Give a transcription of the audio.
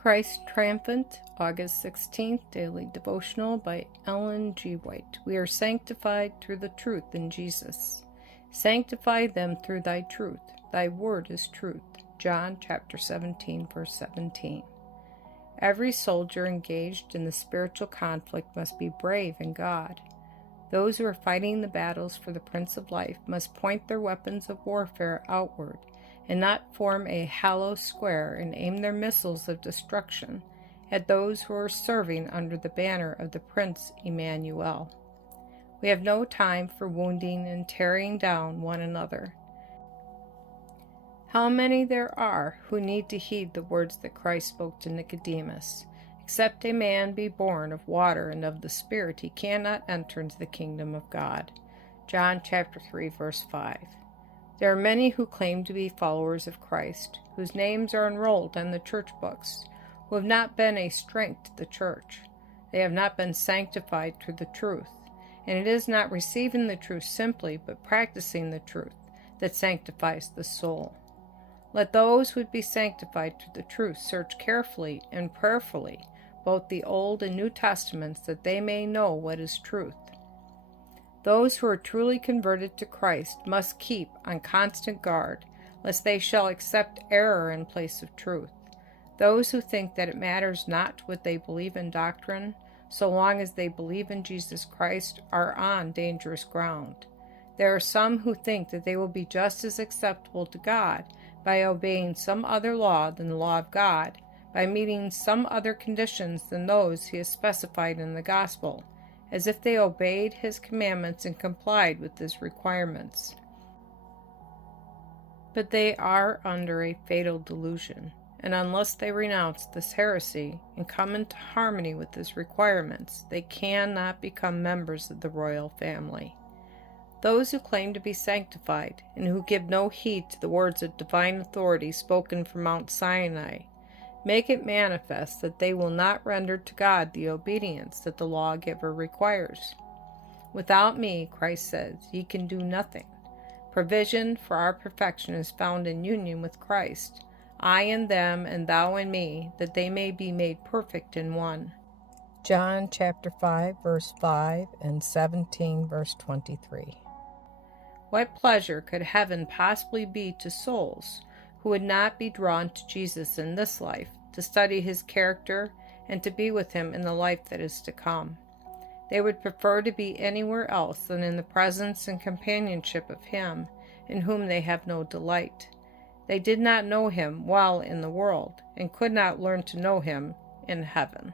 Christ Triumphant, August 16th, Daily Devotional by Ellen G. White. We are sanctified through the truth in Jesus. Sanctify them through thy truth. Thy word is truth. John chapter 17, verse 17. Every soldier engaged in the spiritual conflict must be brave in God. Those who are fighting the battles for the Prince of Life must point their weapons of warfare outward and not form a hollow square and aim their missiles of destruction at those who are serving under the banner of the Prince Emmanuel. We have no time for wounding and tearing down one another. How many there are who need to heed the words that Christ spoke to Nicodemus. Except a man be born of water and of the Spirit, he cannot enter into the kingdom of God. John chapter 3, verse 5. There are many who claim to be followers of Christ, whose names are enrolled in the church books, who have not been a strength to the church. They have not been sanctified through the truth, and it is not receiving the truth simply, but practicing the truth, that sanctifies the soul. Let those who would be sanctified through the truth search carefully and prayerfully both the Old and New Testaments, that they may know what is truth. Those who are truly converted to Christ must keep on constant guard, lest they shall accept error in place of truth. Those who think that it matters not what they believe in doctrine, so long as they believe in Jesus Christ, are on dangerous ground. There are some who think that they will be just as acceptable to God by obeying some other law than the law of God, by meeting some other conditions than those he has specified in the gospel, as if they obeyed his commandments and complied with his requirements. But they are under a fatal delusion, and unless they renounce this heresy and come into harmony with his requirements, they cannot become members of the royal family. Those who claim to be sanctified, and who give no heed to the words of divine authority spoken from Mount Sinai, make it manifest that they will not render to God the obedience that the lawgiver requires. Without me, Christ says, ye can do nothing. Provision for our perfection is found in union with Christ, I in them and thou in me, that they may be made perfect in one. John chapter 5, verse 5 and 17, verse 23. What pleasure could heaven possibly be to souls who would not be drawn to Jesus in this life, to study his character, and to be with him in the life that is to come? They would prefer to be anywhere else than in the presence and companionship of him in whom they have no delight. They did not know him while in the world, and could not learn to know him in heaven.